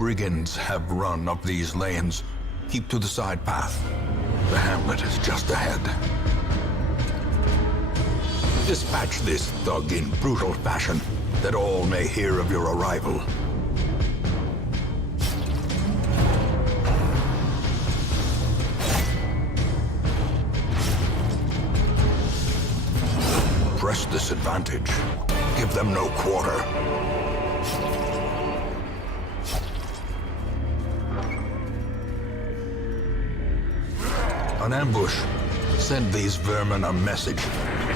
brigands have run up these lanes. Keep to the side path. The hamlet is just ahead. Dispatch this thug in brutal fashion, that all may hear of your arrival. Press this advantage. Give them no quarter. An ambush. Send these vermin a message.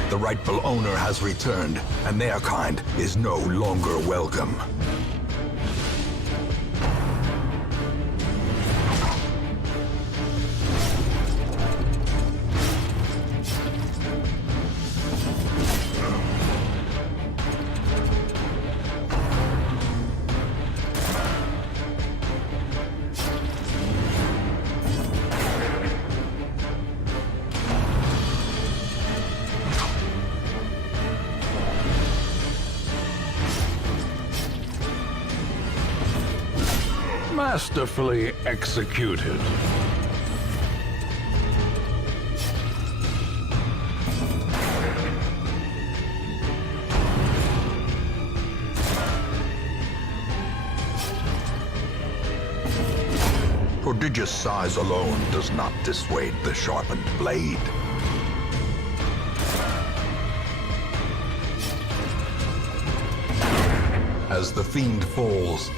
The rightful owner has returned, and their kind is no longer welcome. Masterfully executed. Prodigious size alone does not dissuade the sharpened blade. As the fiend falls,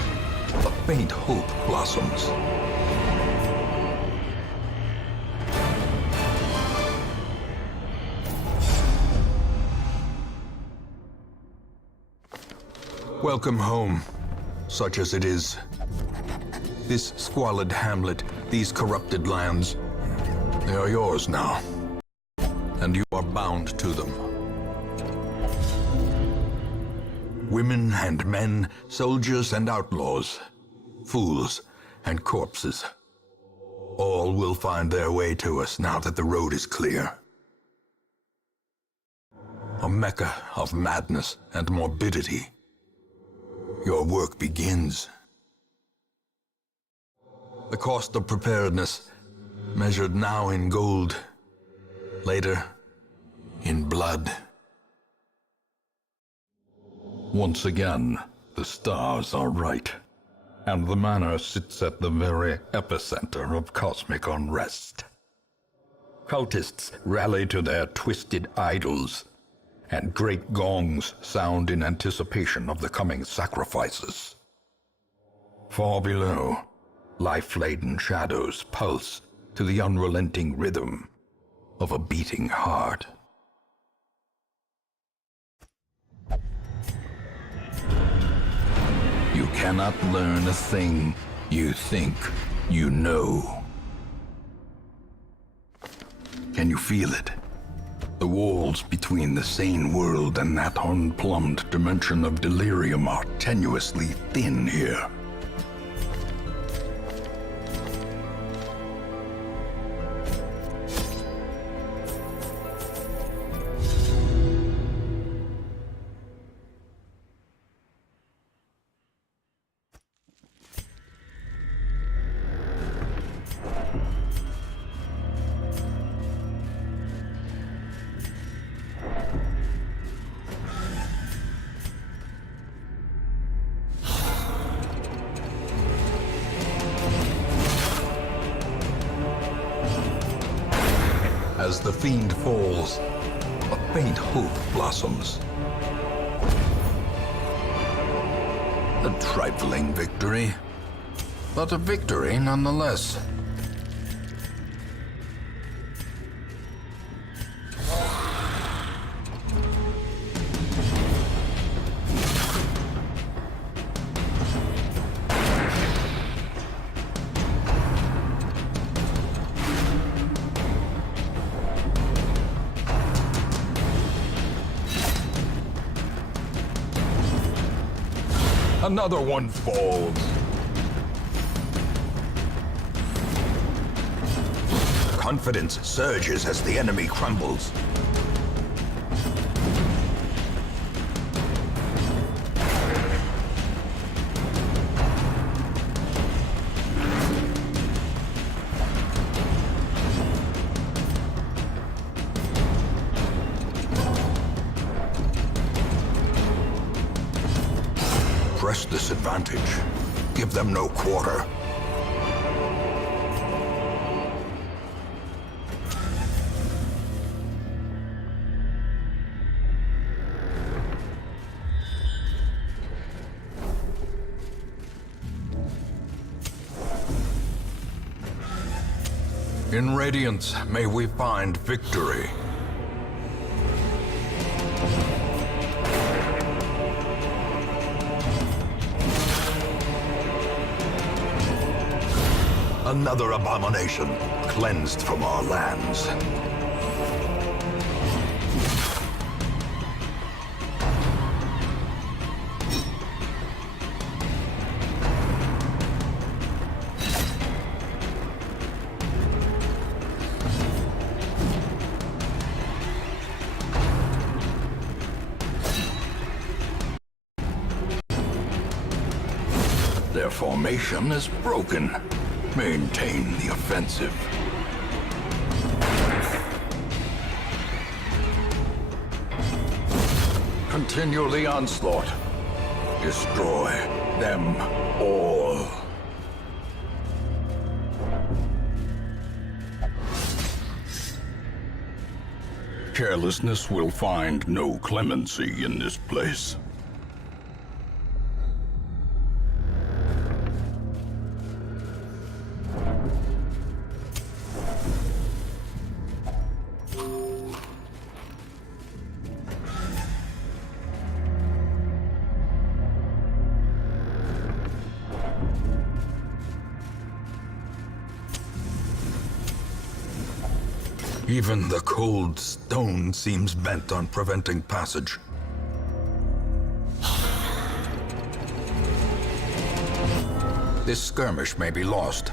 a faint hope blossoms. Welcome home, such as it is. This squalid hamlet, these corrupted lands, they are yours now, and you are bound to them. Women and men, soldiers and outlaws, fools and corpses. All will find their way to us now that the road is clear. A mecca of madness and morbidity. Your work begins. The cost of preparedness, measured now in gold, later in blood. Once again, the stars are right, and the manor sits at the very epicenter of cosmic unrest. Cultists rally to their twisted idols, and great gongs sound in anticipation of the coming sacrifices. Far below, life-laden shadows pulse to the unrelenting rhythm of a beating heart. You cannot learn a thing you think you know. Can you feel it? The walls between the sane world and that unplumbed dimension of delirium are tenuously thin here. As the fiend falls, a faint hope blossoms. A trifling victory, but a victory nonetheless. Another one falls. Confidence surges as the enemy crumbles. disadvantage. Give them no quarter. In Radiance, may we find victory. Another abomination cleansed from our lands. Their formation is broken. Maintain the offensive. Continue the onslaught. Destroy them all. Carelessness will find no clemency in this place. Even the cold stone seems bent on preventing passage. This skirmish may be lost,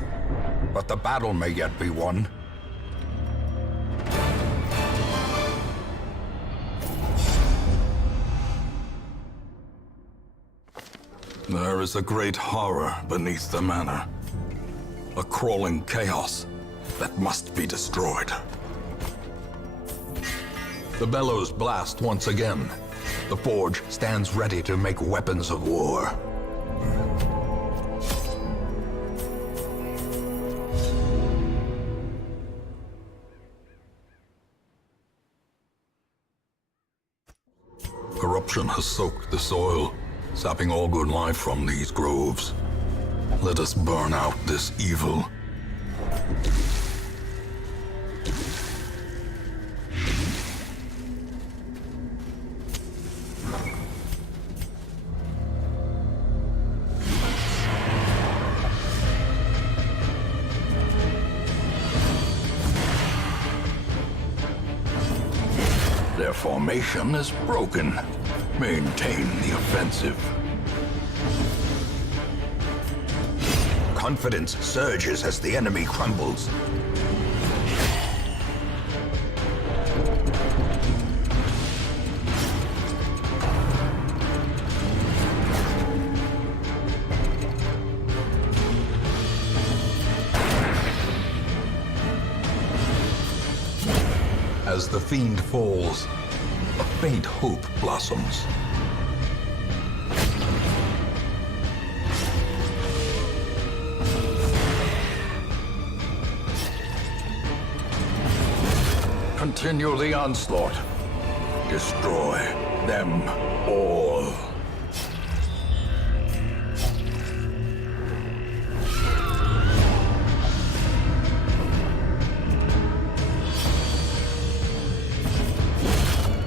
but the battle may yet be won. There is a great horror beneath the manor. A crawling chaos that must be destroyed. The bellows blast once again. The forge stands ready to make weapons of war. Corruption has soaked the soil, sapping all good life from these groves. Let us burn out this evil. Their formation is broken. Maintain the offensive. Confidence surges as the enemy crumbles. As the fiend falls, a faint hope blossoms. Continue the onslaught. Destroy them all.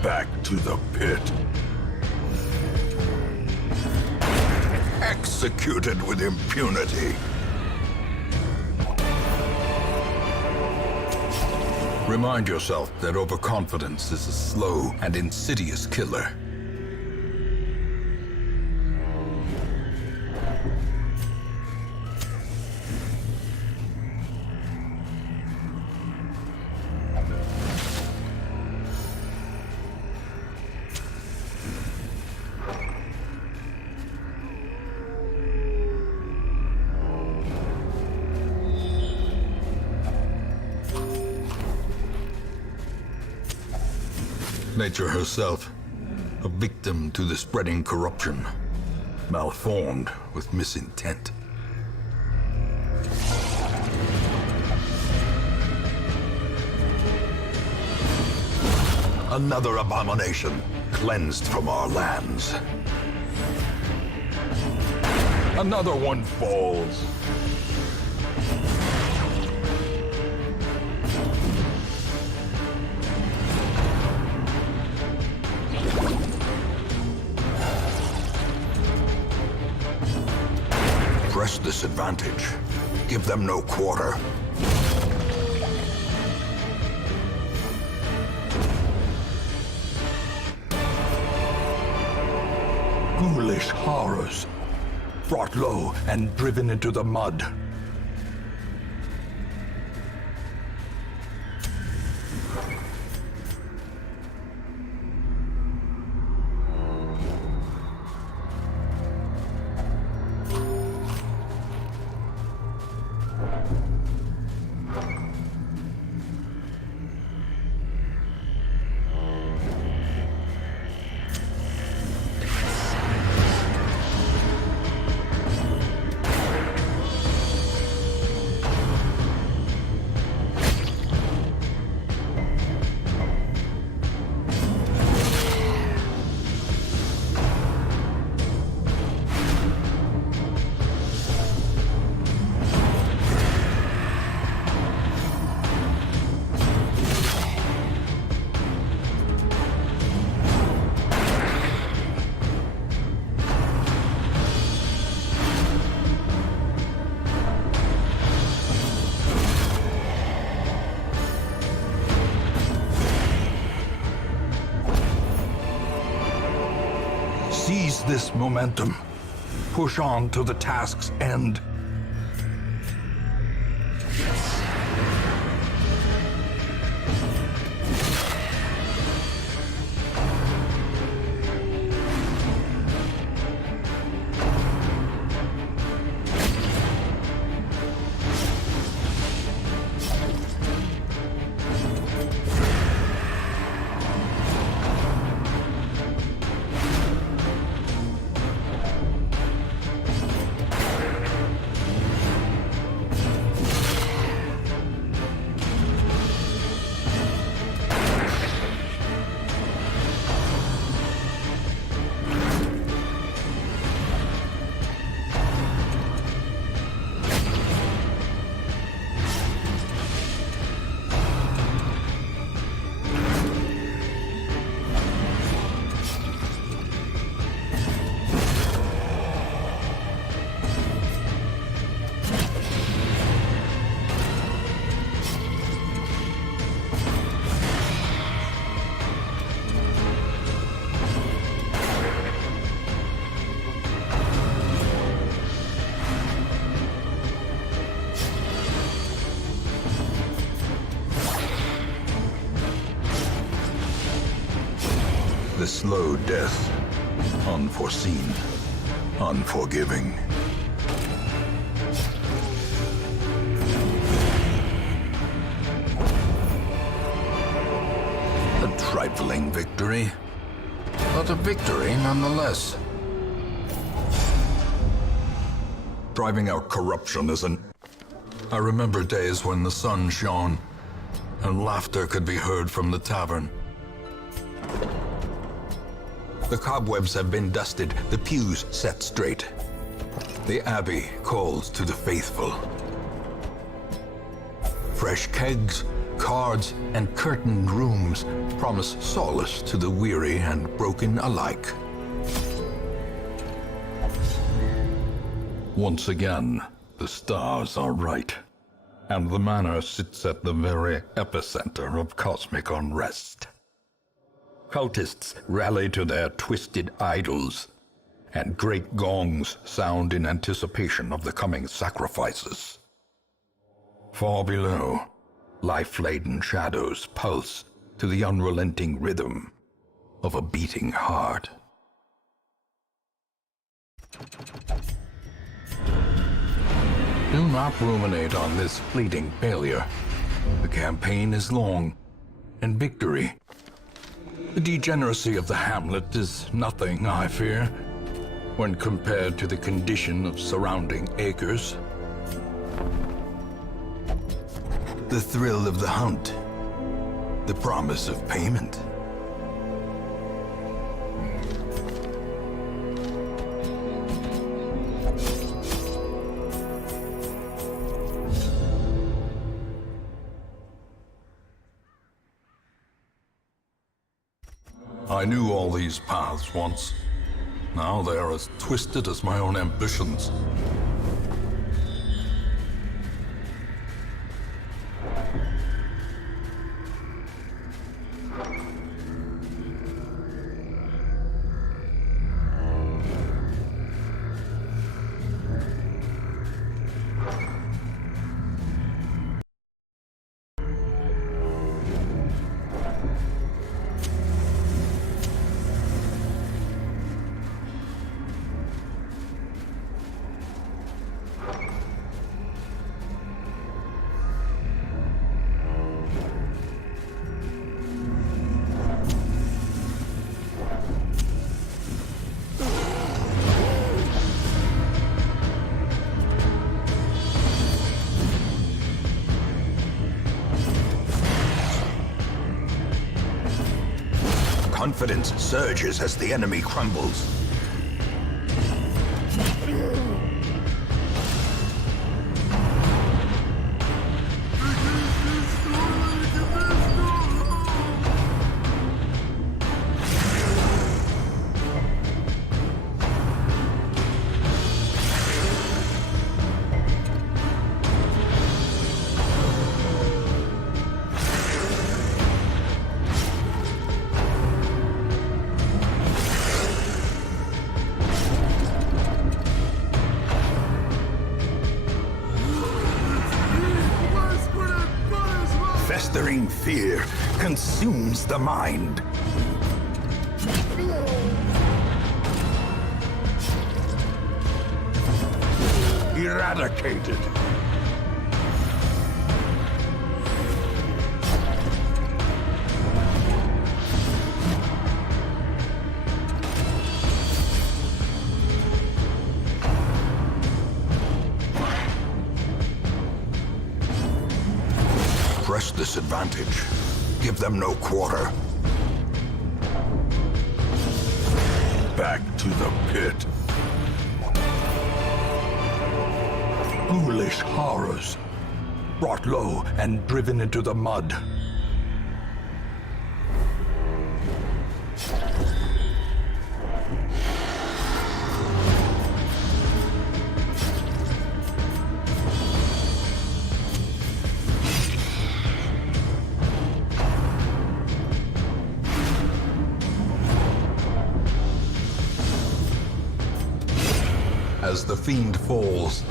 Back to the pit. Executed with impunity. Remind yourself that overconfidence is a slow and insidious killer. Nature herself, a victim to the spreading corruption. malformed with misintent. Another abomination cleansed from our lands. Another one falls. Press this advantage. Give them no quarter. Ghoulish horrors, brought low and driven into the mud. Seize this momentum. Push on to the task's end. The slow death, unforeseen, unforgiving. A trifling victory, but a victory nonetheless. Driving out corruption isn't... I remember days when the sun shone and laughter could be heard from the tavern. The cobwebs have been dusted, the pews set straight. The abbey calls to the faithful. Fresh kegs, cards, and curtained rooms promise solace to the weary and broken alike. Once again, the stars are right, and the manor sits at the very epicenter of cosmic unrest. Cultists rally to their twisted idols, and great gongs sound in anticipation of the coming sacrifices. Far below, life-laden shadows pulse to the unrelenting rhythm of a beating heart. Do not ruminate on this fleeting failure. The campaign is long, and victory. The degeneracy of the hamlet is nothing, I fear. when compared to the condition of surrounding acres. The thrill of the hunt, the promise of payment. I knew all these paths once. Now they are as twisted as my own ambitions. Confidence surges as the enemy crumbles. Festering fear consumes the mind. Eradicated. Press this advantage. Give them no quarter. Back to the pit. Ghoulish horrors. Brought low and driven into the mud. As the fiend falls,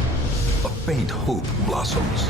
a faint hope blossoms.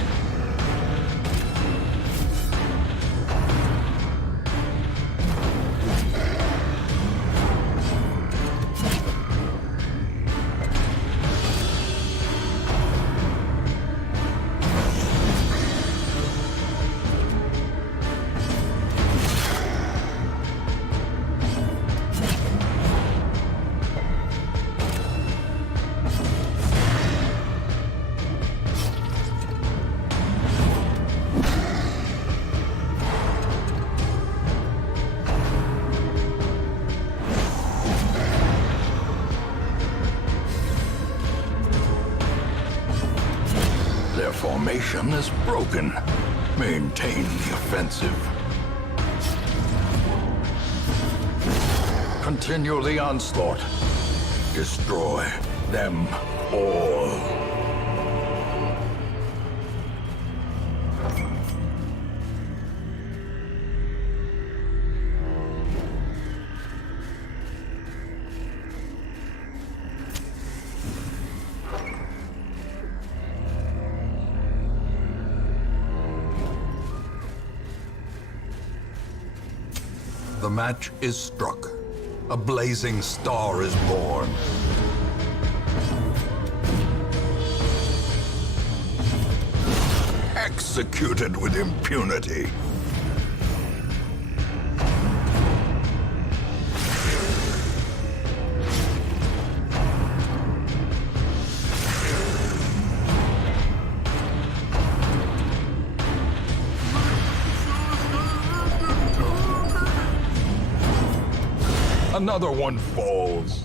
Their formation is broken. Maintain the offensive. Continue the onslaught. Destroy them all. The match is struck. A blazing star is born. Executed with impunity. Another one falls.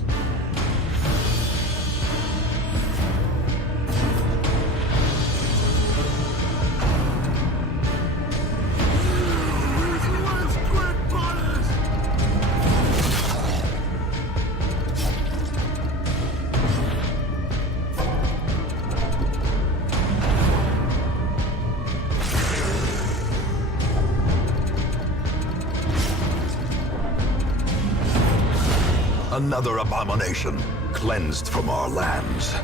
Another abomination cleansed from our lands.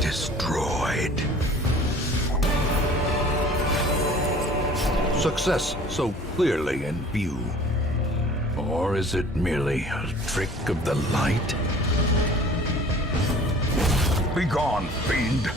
Destroyed. Success so clearly in view. Or is it merely a trick of the light? Begone, fiend!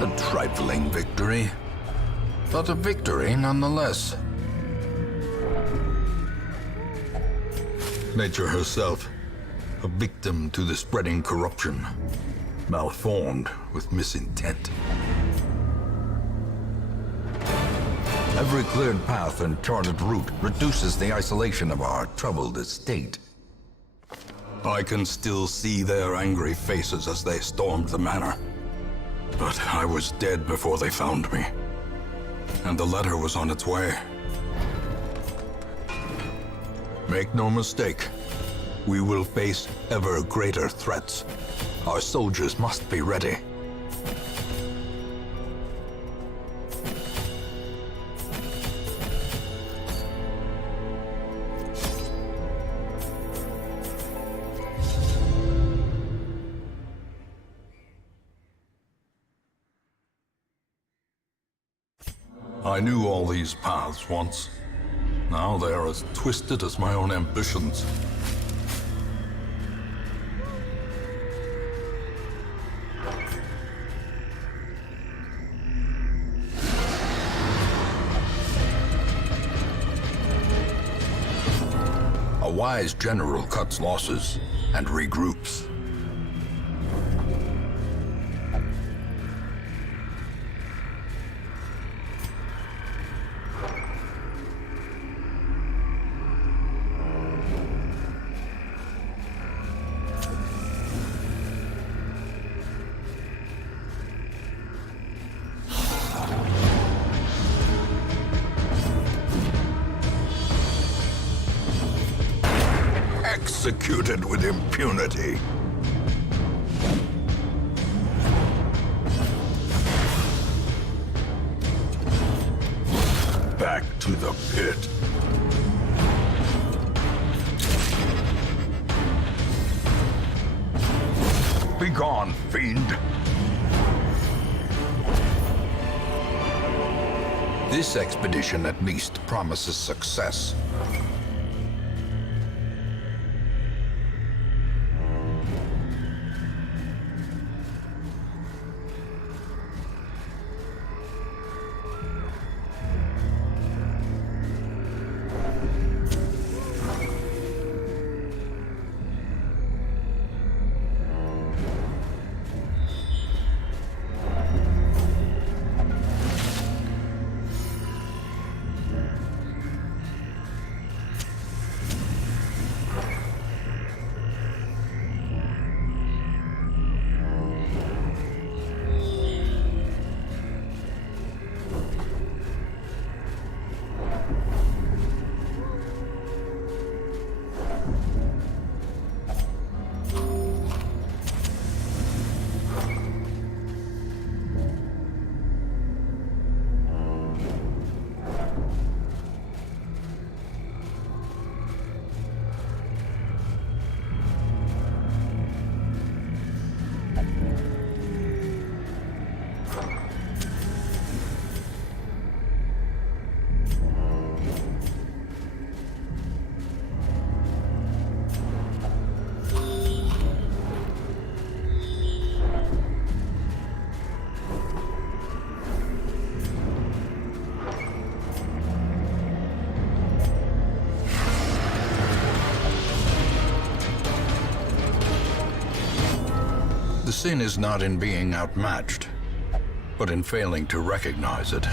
A trifling victory, but a victory nonetheless. Nature herself, a victim to the spreading corruption, malformed with misintent. Every cleared path and charted route reduces the isolation of our troubled estate. I can still see their angry faces as they stormed the manor. But I was dead before they found me, and the letter was on its way. Make no mistake, we will face ever greater threats. Our soldiers must be ready. I knew all these paths once. Now they are as twisted as my own ambitions. A wise general cuts losses and regroups. Executed with impunity. Back to the pit. Begone, fiend! This expedition at least promises success. sin is not in being outmatched, but in failing to recognize it.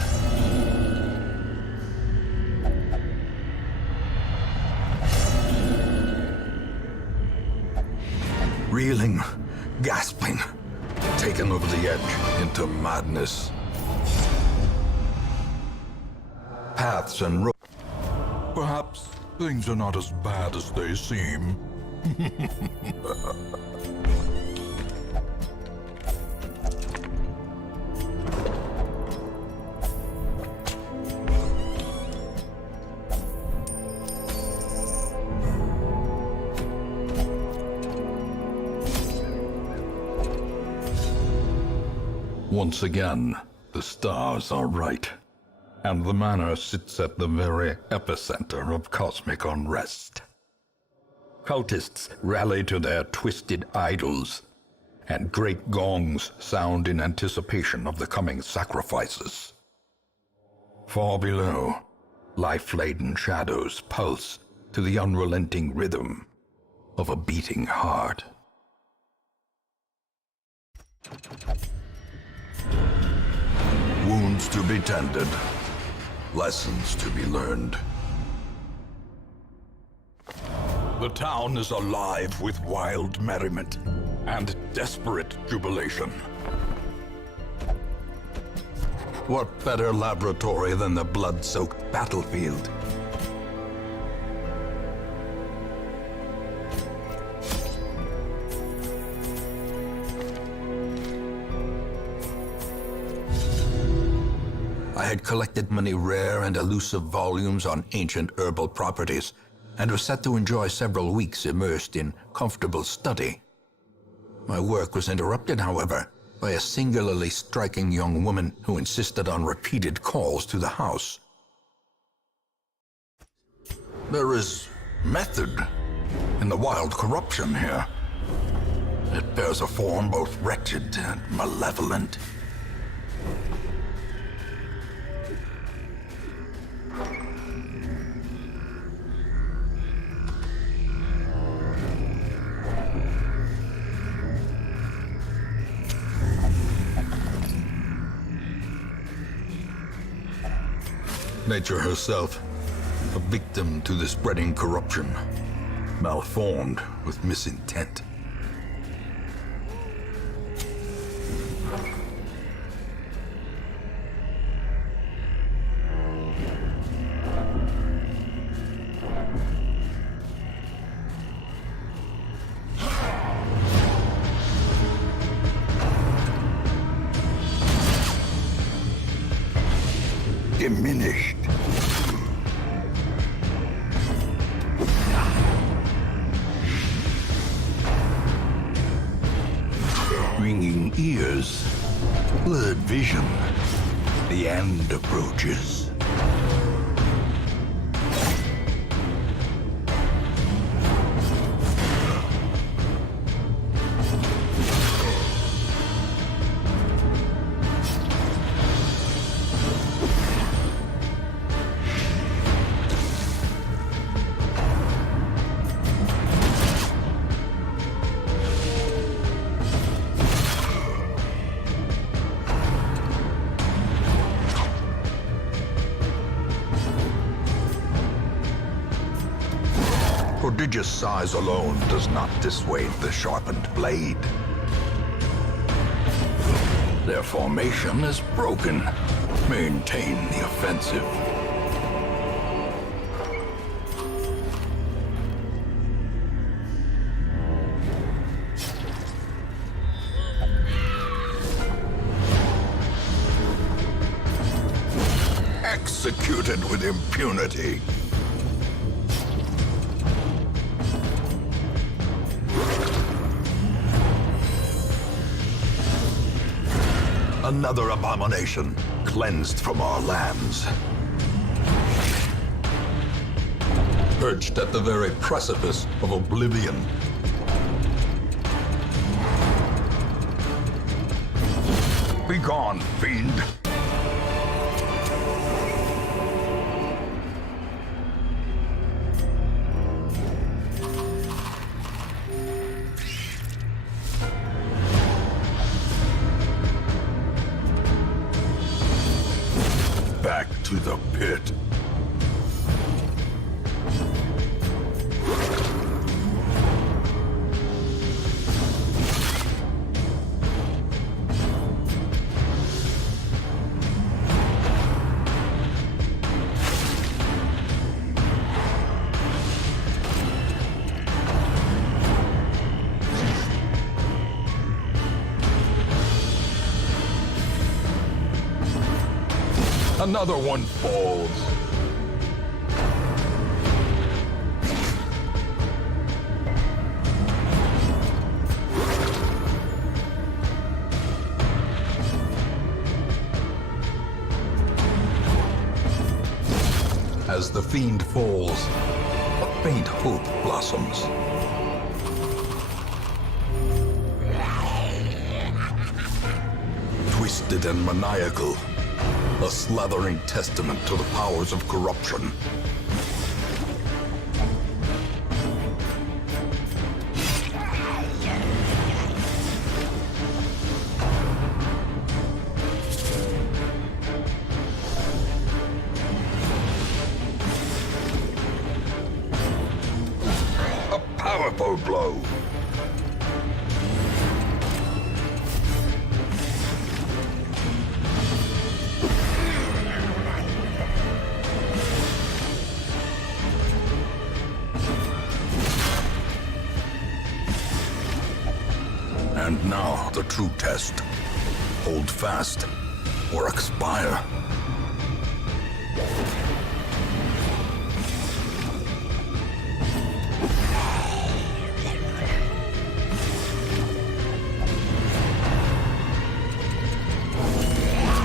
Reeling, gasping, taken over the edge into madness. Paths and roads. Perhaps things are not as bad as they seem. Once again, the stars are right, and the manor sits at the very epicenter of cosmic unrest. Cultists rally to their twisted idols, and great gongs sound in anticipation of the coming sacrifices. Far below, life-laden shadows pulse to the unrelenting rhythm of a beating heart. Wounds to be tended, lessons to be learned. The town is alive with wild merriment and desperate jubilation. What better laboratory than the blood-soaked battlefield? I had collected many rare and elusive volumes on ancient herbal properties, and was set to enjoy several weeks immersed in comfortable study. My work was interrupted, however, by a singularly striking young woman who insisted on repeated calls to the house. There is method in the wild corruption here. It bears a form both wretched and malevolent. Nature herself, a victim to the spreading corruption, malformed with misintent. Diminished. Ringing ears, blurred vision. The end approaches. Prodigious size alone does not dissuade the sharpened blade. Their formation is broken. Maintain the offensive. Executed with impunity. Another abomination cleansed from our lands. Perched at the very precipice of oblivion. Begone, fiend! the pit. Another one falls. As the fiend falls, a faint hope blossoms. Twisted and maniacal, a slathering testament to the powers of corruption. A powerful blow. And now, the true test. Hold fast, or expire.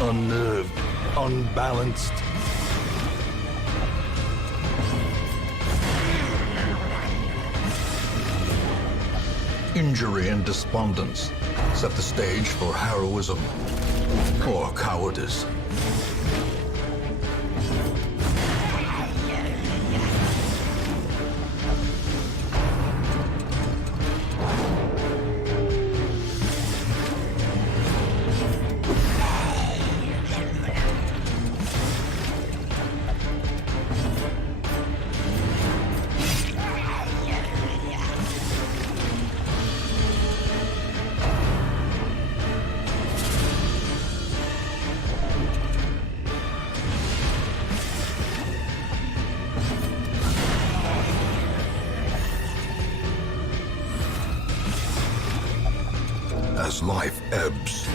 Unnerved, unbalanced. Injury and despondence set the stage for heroism or cowardice. As life ebbs,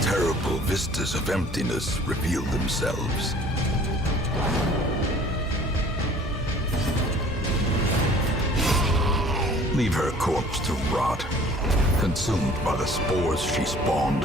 terrible vistas of emptiness reveal themselves. Leave her corpse to rot, consumed by the spores she spawned.